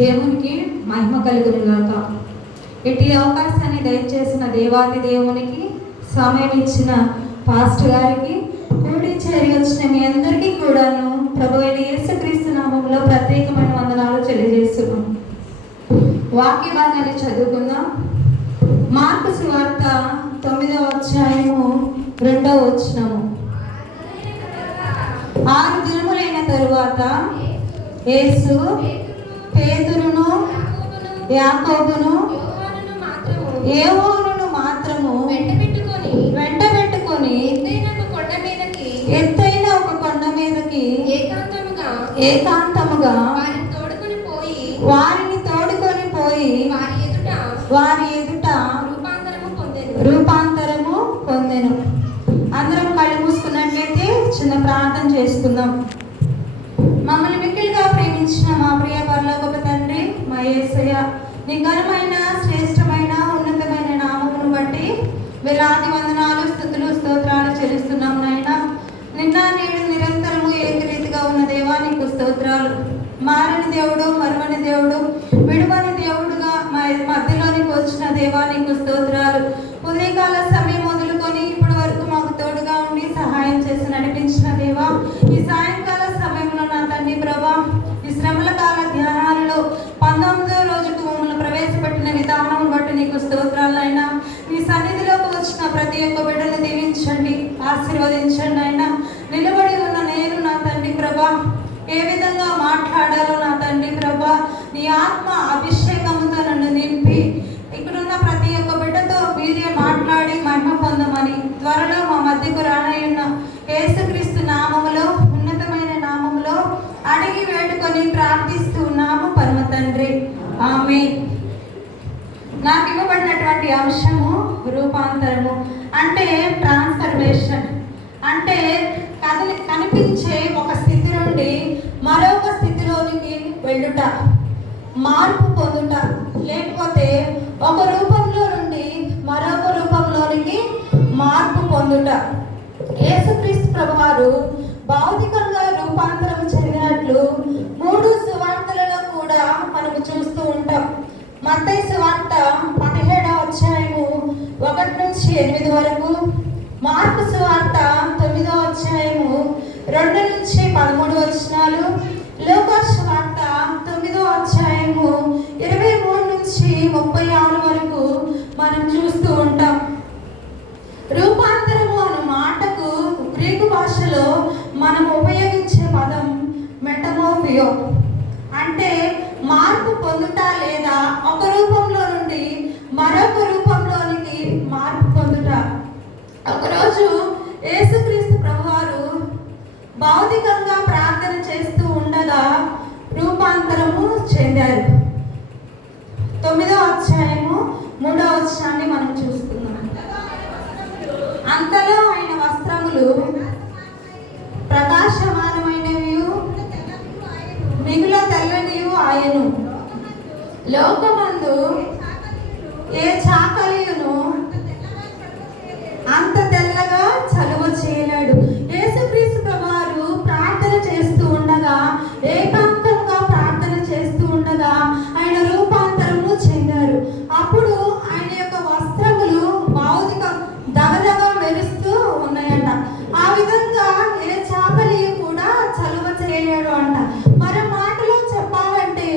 దేవునికి మహిమ కలుగునుగాక. ఇటు అవకాశాన్ని దయచేసిన దేవాది దేవునికి, సమయం ఇచ్చిన పాస్టర్ గారికి, కూడి చేరి వచ్చిన మీ అందరికీ కూడాను ప్రభు అయిన యేసుక్రీస్తు నామములో ప్రత్యేకమైన వందనాలు తెలియజేస్తున్నాం. వాక్య భాగాన్ని చదువుకుందాం. మార్కు సువార్త 9వ అధ్యాయము 2వ వచనము. 6 దినములైన తరువాత యేసు పేతురును, యాకోబును, యోహానును మాత్రము వెంట పెట్టుకొని ఎత్తైన ఒక కొండ మీదకి ఏకాంతముగా వారిని తోడుకొని పోయి వారి ఎదుట రూపాంతరము పొందెను. అందరం కళ్ళు మూసుకున్నట్లయితే చిన్న ప్రార్థన చేసుకుందాం. మమ్మల్ని మిక్కిలిగా ప్రేమించిన మా ప్రియ పరలోకపు తండ్రి, మా యేసయ్య, నీ ఘనమైన, శ్రేష్టమైన, ఉన్నతమైన నామమును బట్టి వేలాది వందనాలు, స్తుతులు, స్తోత్రాలు చెల్లిస్తున్నాం నాయనా. నిన్న నేడు నిరంతరము ఏకరీతిగా ఉన్న దేవా నీకు స్తోత్రాలు. మారని దేవుడు, మరువని దేవుడు, విడువని దేవుడుగా మా మధ్యలోనికి వచ్చిన దేవా నీకు స్తోత్రాలు. ఉదయకాల సమయం మొదలుకొని ఇప్పటి వరకు మాకు తోడుగా ఉండి సహాయం చేసి నడిపించిన దేవా, ఈ సాయంకాల సమయంలో నా తండ్రి ప్రభా, ఈ శ్రమల కాల ధ్యానాలలో 19వ రోజుకు మమ్మల్ని ప్రవేశపెట్టిన విధానం బట్టి నీకు స్తోత్రాలు అయినా. మీ సన్నిధిలోకి వచ్చిన ప్రతి ఒక్క బిడ్డను దీవించండి, ఆశీర్వదించండి అయినా. నిలబడి ఉన్న నేను నా తండ్రి ప్రభా ఏ విధంగా మాట్లాడాలో నా తండ్రి ప్రభా, నీ ఆత్మ అభిషేకంతో నన్ను నింపి ఇక్కడున్న ప్రతి ఒక్క బిడ్డతో మీరే మాట్లాడి మహిమ పొందమని త్వరలో మా మధ్యకు రానయ్యున్న యేసుక్రీస్తు నామములో, ఉన్నతమైన నామములో అడిగి వేడుకొని ప్రార్థిస్తూ ఉన్నాము పరమ తండ్రి, ఆమేన్. నాకు ఇవ్వబడినటువంటి అంశము రూపాంతరము, అంటే ట్రాన్స్ఫర్మేషన్. అంటే కనిపించే ఒక స్థితి నుండి మరొక స్థితిలోనికి వెళ్ళుట, మార్పు పొందుట, లేకపోతే ఒక రూపంలో నుండి మరొక రూపంలోనికి మార్పు పొందుట. యేసుక్రీస్తు ప్రభువారు భౌతికంగా రూపాంతరం చెందినట్లు 3 సువార్తలలో కూడా మనము చూస్తూ ఉంటాం. మత్తయి సువార్త 17వ అధ్యాయము 1 నుంచి 8 వరకు, మార్కు సువార్త 9వ అధ్యాయము 2 నుంచి 13 వచనాలు, లూకా సువార్త 9వ అధ్యాయము 23 నుంచి 36 వరకు మనం చూస్తూ ఉంటాం. రూపాంతరము అనే మాటకు గ్రీకు భాషలో మనం ఉపయోగించే పదం మెటమోర్ఫియో, అంటే మార్పు పొందుట లేదా ఒక రూపంలో నుండి మరొక రూపంలోనికి మార్పు పొందుట. ఒకరోజు యేసుక్రీస్తు ప్రభువారు భౌతికంగా ప్రార్థన చేస్తూ ఉండగా రూపాంతరము చెందారు. 9వ అధ్యాయము 3వ వచనాన్ని మనం చూస్తున్నాం. అంతలో ఆయన వస్త్రములు ప్రకాశమానమైనవి, మిగుల తెల్లనియు ఆయను. లోకమందు ఏ చాకలియును అంత తెల్లగా చలువ చేయలేడు. యేసుక్రీస్తు ప్రభువారు ప్రార్థన చేస్తూ ఉండగా, ఏకాంతంగా ప్రార్థన చేస్తూ ఉండగా ఆయన రూపాంతరము చెందారు. అప్పుడు ఆయన యొక్క వస్త్రములు భౌతిక దగదగ మెరుస్తూ ఉన్నాయంట. ఆ విధంగా ఏ చాకలియు కూడా చలువ చేయలేడు అంట. మరో మాటలో చెప్పాలంటే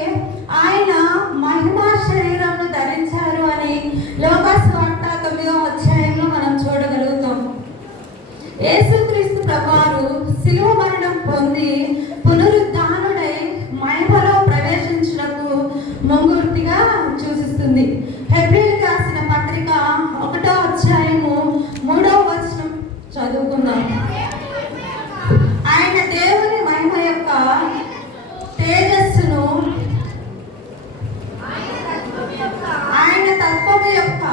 ఆయన మహిమా శరీరంను ధరించారు అని లూకా సువార్త 9వ అధ్యాయంలో మనం చూడగలుగుతాం. యేసుక్రీస్తు ప్రభువారు శిలువ మరణం పొంది పునరుద్ధానుడై మహిమలో ప్రవేశించుటకు ముంగుర్తిగా సూచిస్తుంది. హెబ్రీయులకు రాసిన పత్రిక 1వ అధ్యాయము 3వ వచనం చదువుకుందాం. ఆయన దేవుని మహిమ యొక్క తేజస్సును, ఆయన తత్వము యొక్క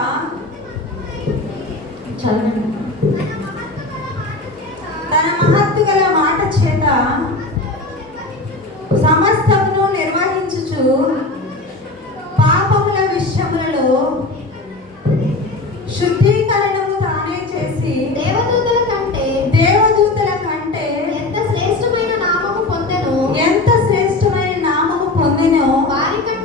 తన మహత్తు గల మాట చేత సమస్తమును నిర్వహించుచు పాపముల విషయములలో శుద్ధీకరణము తానే చేసి దేవదూతల కంటే ఎంత శ్రేష్టమైన నామము పొందెనో వారి కంటే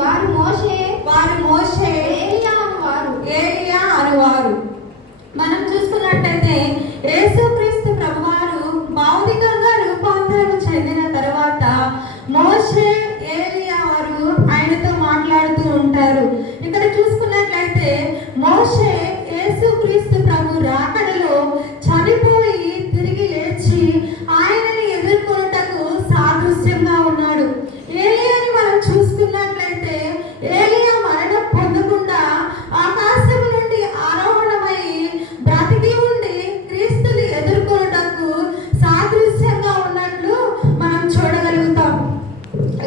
వారు మోషే ఏలియా అనువారు. మనం చూసుకున్నట్టయితే యేసుక్రీస్తు ప్రభువారు భౌతికంగా రూపాంతరం చెందిన తర్వాత మోషే ఏలియా వారు ఆయనతో మాట్లాడుతూ ఉంటారు. ఇక్కడ చూసుకున్నట్లయితే మోషే యేసుక్రీస్తు ప్రభు రాకడలో చనిపోయి తిరిగి లేచి ఆయనని ఎదుర్కొనుటకు సాదృశ్యంగా ఉన్నాడు. ఏలియాని మనం చూసుకున్నట్లయితే ఏలియా మరణం పొందకుండా ఆకాశం నుండి ఆరోహణమై బ్రతికి ఉండి క్రీస్తుని ఎదుర్కొనుటకు సాదృశ్యంగా ఉన్నట్లు మనం చూడగలుగుతాం.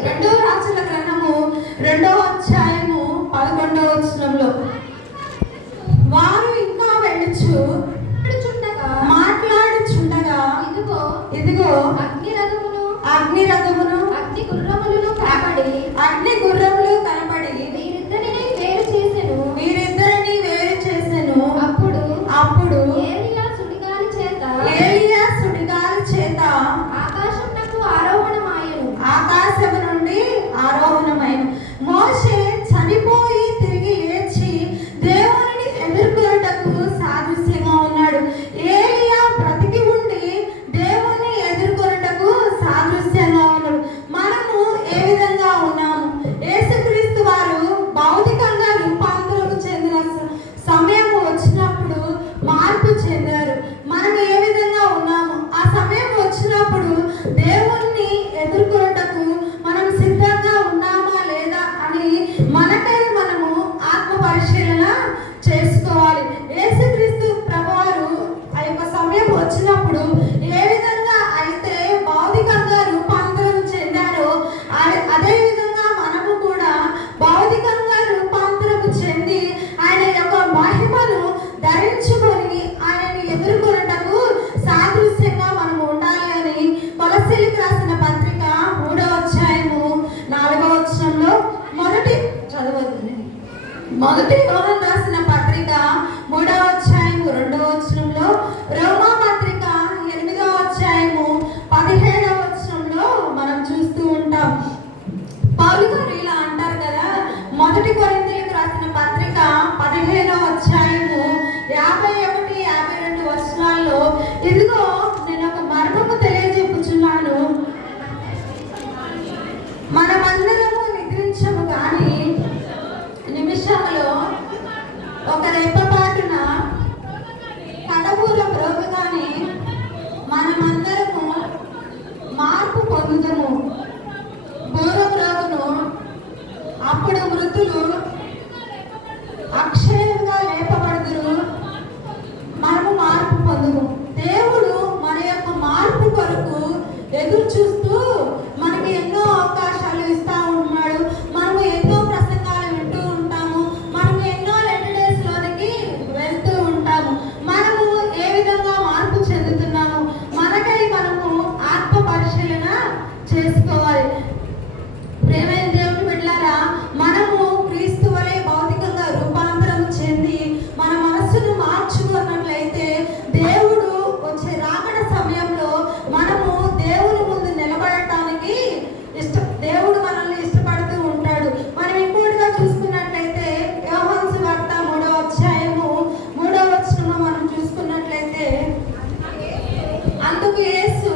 2వ రాజుల గ్రంథము 2వ అధ్యాయము 11వ వచనంలో వారు ఇంకా వెళ్ళుచు మాట్లాడుచుండగా ఇదిగో అగ్ని రథమును అగ్ని గుర్రములు కనపడి వీరిద్దరిని వేరు చేసెను. అప్పుడు ఏలియా సుడిగాలి చేత ఆకాశము నుండి ఆరోహణమాయెను. మోషే చనిపోయి తిరిగి లేచి దేవునిని ఎదుర్కొనుటకు సాదృశ్యంగా ఉన్నాడు. ఏలియా బ్రతికి ఉండి దేవుని ఎదుర్కొనుటకు సాదృశ్యంగా ఉన్నాడు. మనము ఏ విధంగా ఉన్నాము? యేసుక్రీస్తు వారు భౌతికంగా రూపాంతరం చెందిన సమయం వచ్చినప్పుడు మార్పు చెందారు. మనం ఏ విధంగా ఉన్నాము? ఆ సమయం వచ్చినప్పుడు దేవుణ్ణి ఎదుర్కొనుటకు మనం సిద్ధంగా ఉన్నామా లేదా అని మనకై మనము ఆత్మ పరిశీలన చేసుకోవాలి. యేసుక్రీస్తు ప్రభువారు ఆ యొక్క సమయం వచ్చినప్పుడు ఏ విధంగా అయితే భౌతికంగా రూపాంతరం చెందారో అదే విధంగా మనము కూడా భౌతికంగా రూపాంతరం చెంది ఆయన యొక్క మహిమను ధరించుకొని ఆయనని ఎదుర్కొనుటకు సాదృశ్యంగా మనము ఉండాలి అని కొలస్సీలకు రాసిన పత్రిక 3వ అధ్యాయము 4వ వచనంలో మొదటి యోహాను రాసిన పత్రిక 3వ అధ్యాయము 2వ వచనంలో, రోమా పత్రిక 8వ అధ్యాయము 17వ వచనంలో మనం చూస్తూ ఉంటాం. పౌలు గారు ఇలా అంటారు కదా, మొదటి కొరింథీయులకు రాసిన పత్రిక 15వ అధ్యాయము 51, 52 వచనాల్లో, ఇదిగో నేను ఒక మర్మము తెలియజెప్పుచున్నాను, మనమందరము నిద్రించము కానీ నిమిషములో ఒక రెప్పపాటున కడబూర మ్రోగగానే మనమందరము మార్పు పొందుదము. బూర మ్రోగును, అప్పుడు మృతులు అక్షయంగా లేపబడుదురు, మనము మార్పు పొందుము. దేవుడు మన యొక్క మార్పు కొరకు ఎదురు చూస్తూ మనకి ఎన్నో అవకాశాలు ఇస్తా ఉన్నాడు. మనము ఎన్నో ప్రసంగాలు వింటూ ఉంటాము, మనము ఎన్నో లెటర్ లోనికి వెళ్తూ ఉంటాము. మనము ఏ విధంగా మార్పు చెందుతున్నాము? మనకై మనము ఆత్మ పరిశీలన చేసుకోవాలి. ప్రేమైన దేవుని బిడ్డలారా, మనము క్రీస్తు వలె భౌతికంగా రూపాంతరం చెంది మన మనస్సును మార్చుకున్నట్లయితే దేవుడు వచ్చే రాకడ సమయంలో మనము దేవుని ముందు నిలబడటానికి దేవుడు మనల్ని ఇష్టపడుతూ ఉంటాడు. మనం ఇంకోటిగా చూసుకున్నట్లయితే యోహాను సువార్త 3వ అధ్యాయము 3వ వచనంలో మనం చూసుకున్నట్లయితే, అందుకు యేసు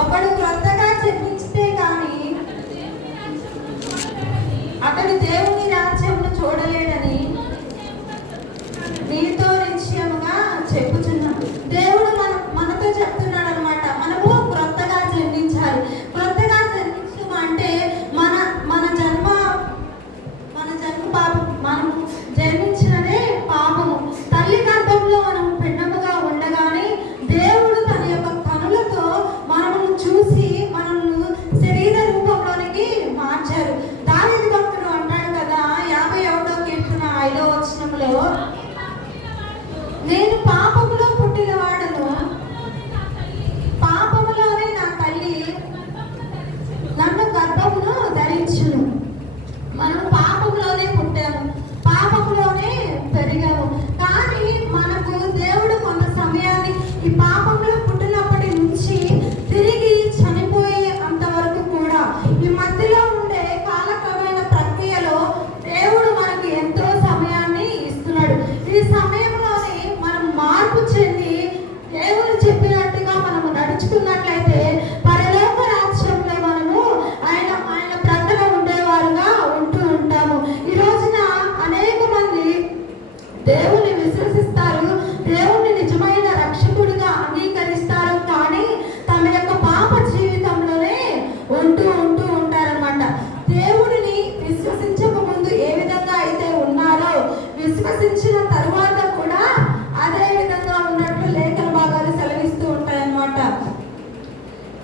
ఒకడు క్రొత్తగా జన్మించితే కానీ అతడు దేవుని రాజ్యమును చూడలేడని నీతో నిశ్చయముగా చెప్పుచున్నాడు. దేవుడు మనతో చెప్తున్నాడు అనమాట. మనము క్రొత్తగా జన్మించాలి. క్రొత్తగా జన్మించడం అంటే మన జన్మ పాపం. మనము జన్మించినదే పాపము. తల్లి గర్భంలో మనం పిండముగా ఉండగానే దేవుడు తన యొక్క కనులతో మనము చూసి మనల్ని శరీర రూపంలోనికి మార్చారు. దావీదు భక్తుడు అంటాడు కదా, 51వ కీర్తన 5వ వచనంలో, నేను పాపములో పుట్టిన వాడను, పాపములోనే నా తల్లి నన్ను గర్భమును ధరించును. మనం పాపంలోనే పుట్టాము, పాపంలోనే పెరిగాము. కానీ మనకు దేవుడు కొంత సమయాన్ని ఈ పాపంలో పుట్టినప్పటి నుంచి తిరిగి చనిపోయే అంతవరకు కూడా ఉంటూ ఉంటారన్నమాట. దేవుడిని విశ్వసించక ముందు ఏ విధంగా అయితే ఉన్నారో విశ్వసించిన తరువాత కూడా అదే విధంగా ఉన్నట్లు లేఖన భాగాలు సెలవిస్తూ ఉంటాయన్నమాట.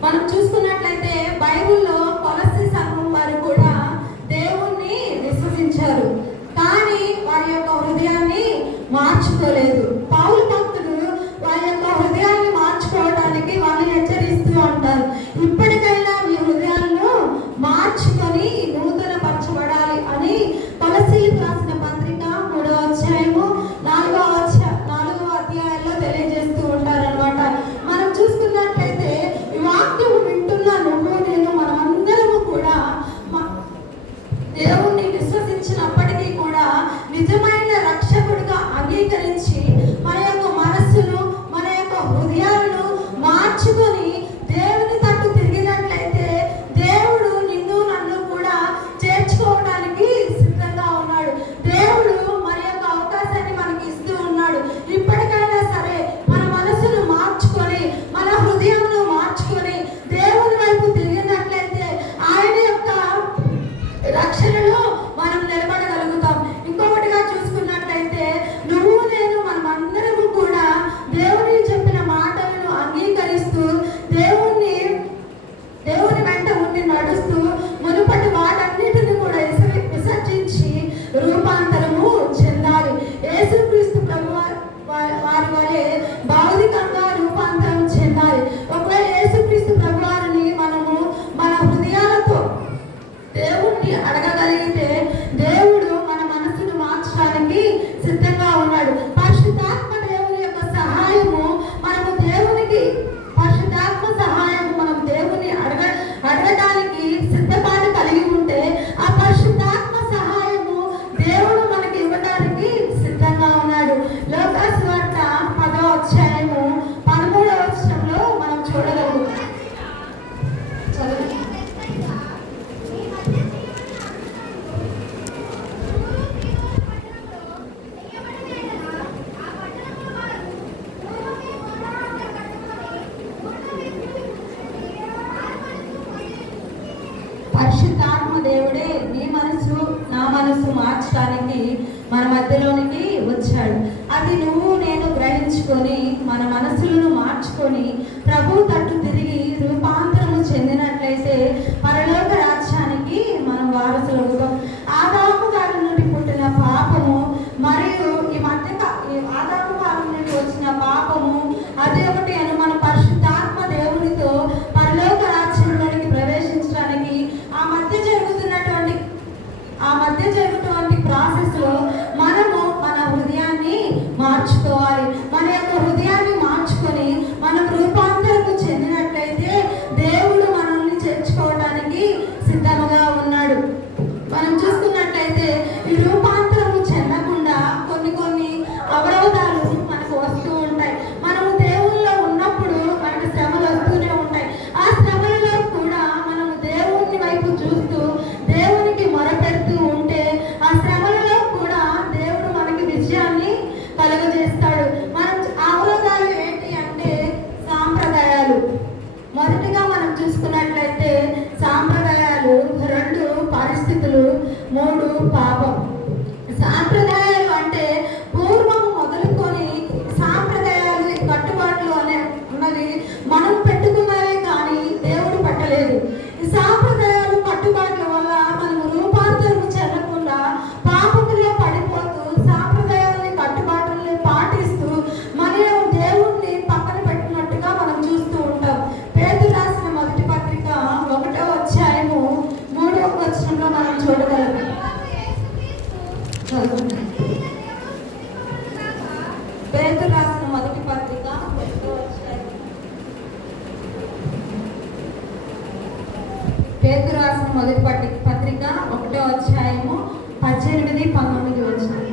మనం చూసుకున్నట్లయితే బైబిల్లో కొలస్సీ సంఘం వారు కూడా దేవుణ్ణి విశ్వసించారు, కానీ వారి యొక్క హృదయాన్ని మార్చుకోలేదు. పౌలు భక్తుడు వారి యొక్క హృదయాన్ని మార్చుకోవడానికి వాళ్ళని హెచ్చరిస్తూ ఉంటారు. ఇప్పటికైనా మీ హృదయాలను మార్చుకొని నూతన పరచబడాలి అని కొలస్సీలకు రాసిన పత్రిక 3వ అధ్యాయము 4వ అధ్యాయంలో తెలియజేస్తూ ఉంటారన్నమాట. మనం చూసుకున్నట్లయితే ఈ వాక్యము వింటున్న నువ్వు నేను మనమందరము కూడా దేవుణ్ణి విశ్వసించినప్పటికీ కూడా నిజమైన రక్షకుడిగా అంగీకరించి మన యొక్క మనస్సును మన యొక్క హృదయాలను మార్చుకొని దేవుని తట్టు తిరిగినట్లయితే దేవుడు నిన్ను నన్ను కూడా చేర్చుకోవడానికి సిద్ధంగా ఉన్నాడు. దేవుడు మన యొక్క అవకాశాన్ని మనకి ఇస్తూ ఉన్నాడు. ఇప్పటికైనా సరే మన మనసును మార్చుకొని మన హృదయంను మార్చుకొని దేవుని వైపు తిరిగినట్లయితే ఆయన యొక్క రక్షణలో మనం నిలబడగలుగుతాం. ఇంకొకటిగా చూసుకున్నట్లయితే నువ్వు నేను మనం అందరము కూడా దేవుని చెప్పిన మాటలను అంగీకరిస్తూ దేవుని వెంట ఉండి నడుస్తూ మునుపటి వాటన్నిటిని కూడా విసర్జించి రూపాంతరము చెందాలి. యేసుక్రీస్తు ప్రభు వారి వలె భౌతికంగా రూపాంతరం చెందాలి. ఒకవేళ యేసుక్రీస్తు ప్రభు వారిని మనము మన హృదయాలతో దేవుణ్ణి అడగగలిగితే దేవుడు మన మనసును మార్చడానికి సిద్ధంగా ఉన్నాడు. పరిశుద్ధాత్మ దేవుని యొక్క సహాయము మనము దేవునికి పరిశుద్ధాత్మ సహాయము మనం దేవుని అడగడానికి సిద్ధపాటు కలిగి ఉంటే ఆ పరిశుద్ధాత్మ సహాయము దేవుడు మనకి ఇవ్వడానికి సిద్ధంగా ఉన్నాడు. లూకాసు వార్త 10వ అధ్యాయము 13వ వచనంలో మనం చూడగలము. చదవండి. పరిశుద్ధాత్మ దేవుడే నీ మనసు నా మనసు మార్చడానికి మన మధ్యలోనికి వచ్చాడు. అది నువ్వు నేను గ్రహించుకొని మన మనసులను మార్చుకొని ప్రభు తట్టు తిరిగి రూపాంతరము చెందినట్లయితే పరలోక రాజ్యానికి మనం వారసులవుతాం. ఆదాము గారి నుండి పుట్టిన పాపము మరియు ఆదాము గారి నుండి వచ్చిన పాపము అదే ఒకటి అని మన పరిశుద్ధాత్మ దేవునితో పరలోక రాజ్యంలోనికి ప్రవేశించడానికి ఆ మధ్య జరుగుతున్నటువంటి ప్రాసెస్ లో మనము మన హృదయాన్ని మార్చుకోవాలి. మన యొక్క హృదయాన్ని మార్చుకొని మనం రూపాంతరము చెందినట్లయితే దేవుడు మనల్ని చేర్చుకోవడానికి సిద్ధంగా ఉన్నాడు. మనం చూసుకున్నట్లయితే ఈ రూపాంతరము చెందకుండా కొన్ని అవరోధాలు మనకు వస్తూ ఉంటాయి. మనము దేవుల్లో ఉన్నప్పుడు మనకు శ్రమలు వస్తూనే ఉంటాయి. ఆ శ్రమలలో కూడా మనము దేవుని వైపు చూస్తూ దేవునికి మొరపెడుతూ ఉంటే ఆ శ్రమలలో కూడా దేవుడు మనకి విజయాన్ని కలుగజేస్తాడు. మనం అవరోధాలు ఏంటి అంటే సాంప్రదాయాలు. మొదటిగా మనం చూసుకున్నట్లయితే సాంప్రదాయాలు 2 పరిస్థితులు 3 పాపం. సాంప్రదాయాలు అంటే పూర్వము మొదలుకొని సాంప్రదాయాలు కట్టుబాట్లు ఉన్నది మనం పెట్టుకున్నవే కానీ దేవుడు పెట్టలేదు. ఈ సాంప్రదాయాలు కట్టుబాట్ల వల్ల మనం రూపాంతరము చెందకుండా పాపములో పడిపోతూ సాంప్రదాయాలని కట్టుబాట్లని పాటిస్తూ మనం దేవుణ్ణి పక్కన పెట్టినట్టుగా మనం చూస్తూ ఉంటాం. పేతురు రాసిన మొదటి పత్రిక 1వ అధ్యాయము 3వ వచనంలో మనం చూడగలం. పేతురు రాసిన మొదటి పత్రిక 1వ అధ్యాయం. పేతురు రాసిన మొదటి పత్రిక 1వ అధ్యాయము 18, 19 వచనాలు.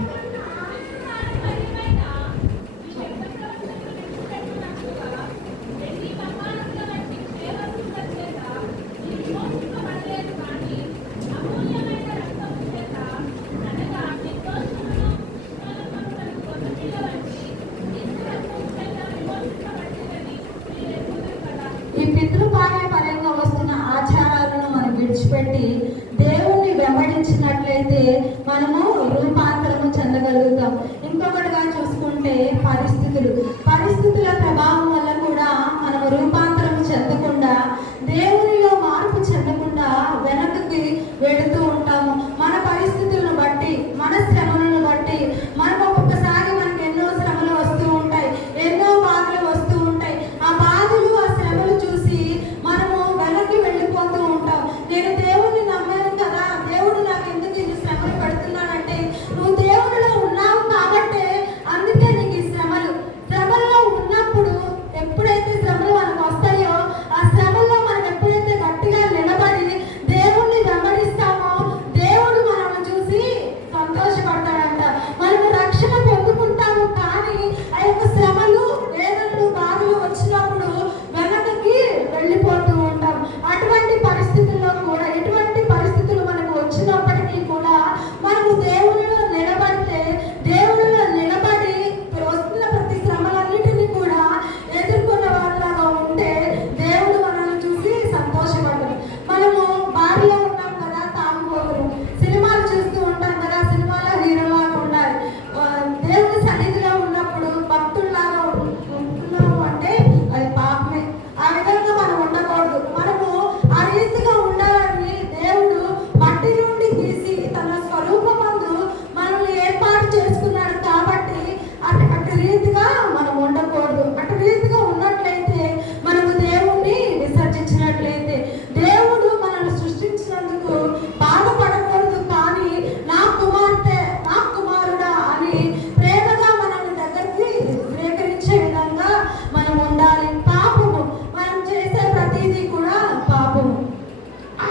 ఈ పితృపాలయ పరంగా వస్తున్న ఆచారాలను విడిచిపెట్టి దేవుణ్ణి వెంబడించినట్లయితే మనము రూపాంతరము చెందగలుగుతాం. ఇంకొకటిగా చూసుకుంటే పరిస్థితుల ప్రభావం వల్ల కూడా మనము రూపాంతరము చెందకుండా, దేవునిలో మార్పు చెందకుండా వెనక్కి వెళుతూ ఉంటాము. మన పరిస్థితులను బట్టి, మన శ్రమలను బట్టి మనకు ఒక్కొక్కసారి మనకి ఎన్నో శ్రమలు వస్తూ ఉంటాయి, ఎన్నో బాధలు వస్తూ ఉంటాయి. ఆ బాధలు, ఆ శ్రమలు చూసి మనము వెనక్కి వెళ్ళిపోతూ ఉంటాం. నేను దేవుణ్ణి నమ్మాను కదా, దేవుడు నాకు ఎందుకు ఇన్ని శ్రమలు పెడుతున్నానంటే, నువ్వు దేవుడిలో ఉన్నావు కాబట్టే అందుకే నీకు ఈ శ్రమల్లో ఉన్నప్పుడు ఎప్పుడైతే శ్రమలు మనకు వస్తాయో, ఆ శ్రమల్లో మనం ఎప్పుడైతే గట్టిగా నిలబడి దేవుణ్ణి వెంబడిస్తామో దేవుడు మనల్ని చూసి సంతోషపడతాడంట. మనము రక్షణ పొందుకుంటాము, కానీ ఆ యొక్క శ్రమలు, వేదనలు, బాధలు వచ్చినప్పుడు వెనకకి వెళ్ళిపోతూ ఉంటాం. అటువంటి పరిస్థితుల్లో కూడా, ఎటువంటి పరిస్థితులు మనకు వచ్చినప్పటికీ కూడా మనము దేవునిలో నిలబడితే, దేవునిలో నిలబడి వస్తున్న ప్రతి శ్రమలన్నిటినీ కూడా ఎదుర్కొన్న వాళ్ళలాగా ఉంటే దేవుడు మనల్ని చూసి సంతోషపడతాడు. మనము బారిలో ఉన్నాం కదా, తాగుబోతులు, సినిమాలు చూస్తూ ఉంటాం కదా, సినిమాలో హీరోలాగా ఉండాలి. దేవుని సన్నిధిలో ఉన్నప్పుడు భక్తుల్లాగా ఉంటున్నాము అంటే అది పాపమే. ఆ విధంగా మనం ఉండకూడదు. మనము ఆ రీతిగా ఉండాలని దేవుడు మట్టి నుండి తీసి తన స్వరూపమందు మనల్ని ఏర్పాటు చేసుకున్నాడు కాబట్టి అటు రీతిగా మనం ఉండకూడదు. అటు రీతిగా ఉన్నట్లయితే మనము దేవుణ్ణి విసర్జించినట్లయితే, దేవుడు మనల్ని సృష్టించినందుకు బాధపడకూడదు, కానీ నా కుమార్తె, నా కుమారుడా అని ప్రేమగా మనల్ని దగ్గరికి స్వీకరించే విధంగా మనం ఉండాలి. పాపము, మనం చేసే ప్రతిదీ కూడా పాపము.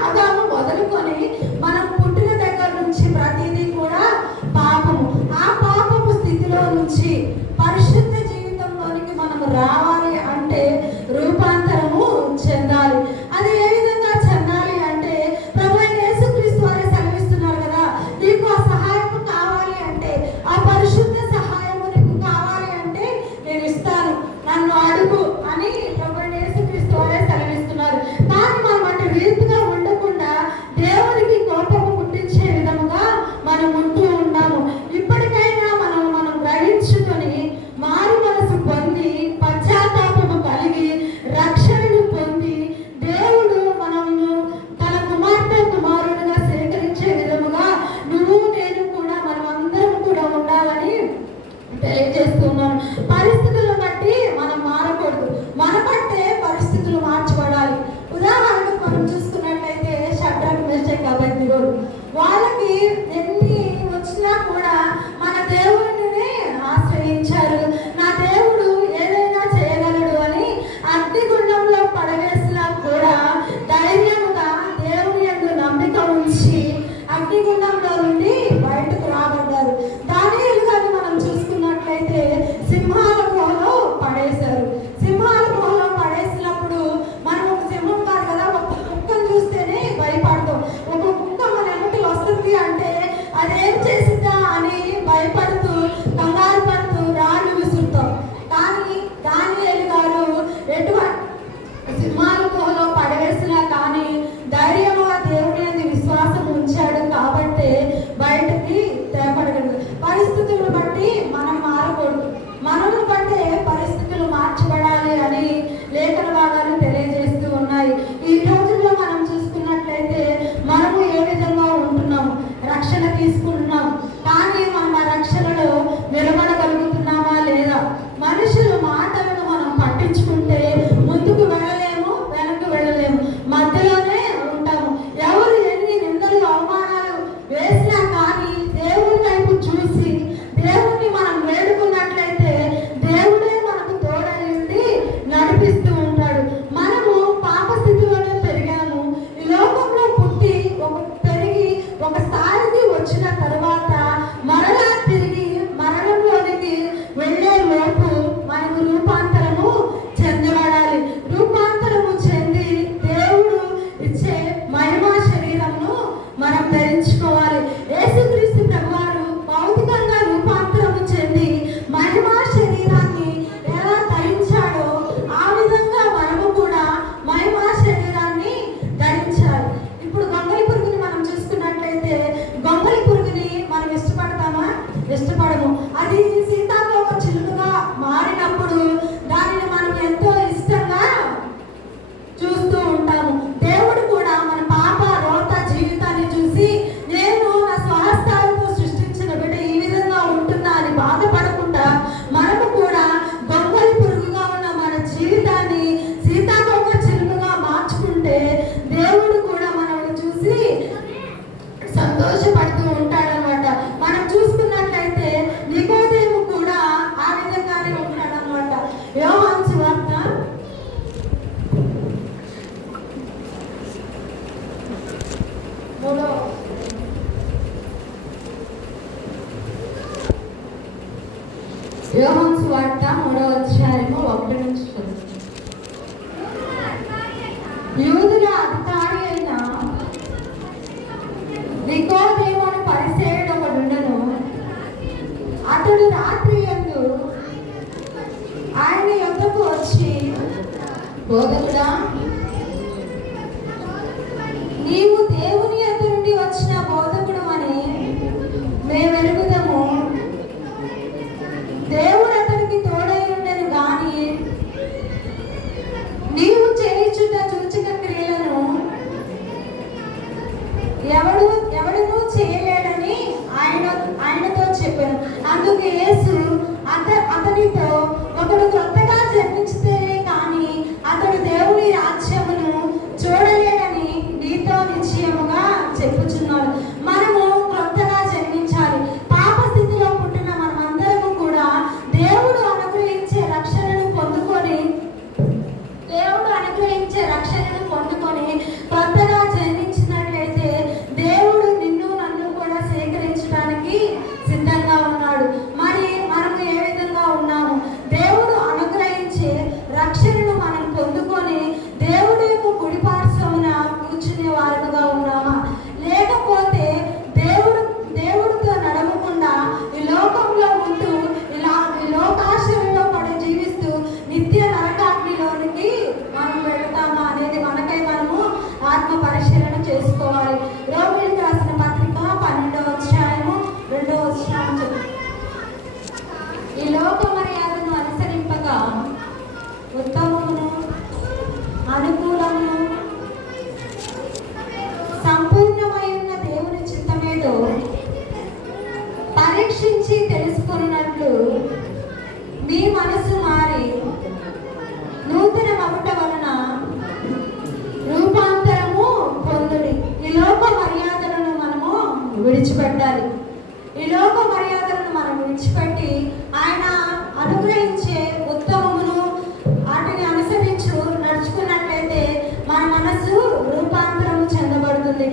ఆదాము మొదలుకొని మనం పుట్టిన దగ్గర నుంచి ప్రతిదీ కూడా పాపము. ఆ పాపపు స్థితిలో నుంచి పరిశుద్ధ జీవితంలోనికి మనం రావాలి అంటే రూపాంతరము చెందాలి. అది ఏ విధంగా చెందాలి అంటే, ప్రభువైన యేసుక్రీస్తు వారే సెలవిస్తున్నారు కదా, నీకు ఆ సహాయము కావాలి అంటే, ఆ పరిశుద్ధ సహాయము నీకు కావాలి అంటే నేను ఇస్తాను, నన్ను అడుగు అని ప్రభువైన యేసుక్రీస్తు వారే సెలవిస్తున్నారు. కానీ మనం అటు రీతిగా ఉండకుండా దేవునికి కోపము పుట్టించే విధముగా మనం ఉంటూ ఉన్నాము. ఇప్పటికైనా మనం గ్రహించుకొని మారు మనసు పొంది, పశ్చాత్తాపము కలిగి, రక్షణను పొంది, దేవుడు మనల్ని తన కుమార్తె, కుమారుడుగా స్వీకరించే విధముగా నువ్వు, నేను కూడా, మనం అందరం కూడా ఉండాలని తెలియజేస్తున్నాను. పరిస్థితులను బట్టి మనం మారకూడదు, మన బట్టే పరిస్థితులు మార్చబడాలి. ఉదాహరణకు మనం చూసుకున్నట్లయితే షడ్రక్, మేషక్, అబేద్నెగోలు, వాళ్ళకి ఎన్ని వచ్చినా కూడా మన దేవుడిని ఆశ్రయించారు. నా దేవుడు ఏదైనా చేయగలడు అని అగ్నిగుండంలో పడవేసినా కూడా ధైర్యముగా దేవుని యందు నమ్మిక ఉంచి అగ్నిగుండంలో నుండి బయటకు రాబడ్డారు. దానియేలు గారిని మనం చూసుకున్నట్లయితే సింహాల గుహలో పడేశారు. సింహాల గుహలో పడేసినప్పుడు మనం ఒక సింహం కాదు కదా, ఒక కుక్కను చూస్తేనే భయపడతాం. ఒక కుక్క మన ఎమ్మటి వస్తుంది అంటే అదేం చేసిందా అని ఇష్టపడము. అది సీతాకోక చిలుకగా మారినప్పుడు దానిని మనం ఎంతో ఇష్టంగా చూస్తూ ఉంటాము. దేవుడు కూడా మన పాప రోత జీవితాన్ని చూసి నేను నా స్వహస్తాలతో సృష్టించిన బిడ్డ ఈ విధంగా ఉంటుందా అని బాధపడకుండా మనము కూడా దొంగలి పురుగుగా ఉన్న మన జీవితాన్ని సీతాకోక చిలుకగా మార్చుకుంటే దేవుడు కూడా మనల్ని చూసి సంతోషపడుతూ ఉంటాడనమాట. మనం చూసుకున్నట్లయితే నికోదేము కూడా ఆ విధంగానే ఉంటాడనమాట. యోహాను సువార్త యోహాను సువార్త 3వ అధ్యాయము 1 నుంచి యూదుల అధికారి అయిన నికోదేము అను పరిసయ్యుడు ఒకడుండెను. అతడు రాత్రి యందు ఆయన యొద్దకు వచ్చి, బోధకుడా, నీవు దేవుని యొద్ద నుండి వచ్చిన బోధకుడు అని మేమెరుగుదము. దేవుడు అతనికి తోడై ఉండెను గాని నీవు చేయుచున్న సూచక క్రియలను ఎవడునూ చేయలేడని ఆయనతో చెప్పాను. అందుకు యేసు అతనితో, ఒకడు కొత్తగా జన్మించితేనే కానీ అతడు దేవుని రాజ్యమును చూడలేడని నీతో నిశ్చయముగా చెప్పుచున్నాడు. మనము కొత్తగా జన్మించాలి. పాప స్థితిలో పుట్టిన మనమందరము కూడా దేవుడు అనుగ్రహించే రక్షణను పొందుకొని కొత్తగా జన్మించినట్లయితే దేవుడు నిన్ను నన్ను కూడా సేకరించడానికి సిద్ధంగా ఉన్నాడు. మరి మనము ఏ విధంగా ఉన్నాము? దేవుడు అనుగ్రహించే రక్షణను మనం పొందుకొని దేవుడి యొక్క కుడి పార్శ్వమున కూర్చునే వారుగా ఉన్నామా? లేకపోతే దేవుడితో నడవకుండా ఈ లోకంలో ఉంటూ ఈ లోకాశయంలో పడి జీవిస్తూ నిత్య నరకాగ్నిలోనికి మనం వెళ్తామా అనేది మనకై మనము ఆత్మ పరిశీలన చేసుకోవాలి. రోమీయులకు రాసిన పత్రిక 12వ అధ్యాయము 2వ వచనం, ఈ లోక మర్యాదను అనుసరింపక ఉత్తమమును అనుకూలమును సంపూర్ణమైన దేవుని చిత్తమేదో పరీక్షించి తెలుసుకున్నట్లు మీ మనసు మారి నూతన మగుట వలన రూపాంతరము పొందుడి. ఈ లోక మర్యాదలను మనము విడిచిపెట్టాలి. ఈ లోక మర్యాదలను మనం విడిచిపెట్టి ఆయన అనుగ్రహించే ఉత్తమమును వాటిని అనుసరించు నడుచుకున్నట్లయితే మన మనసు రూపాంతరము చెందబడుతుంది.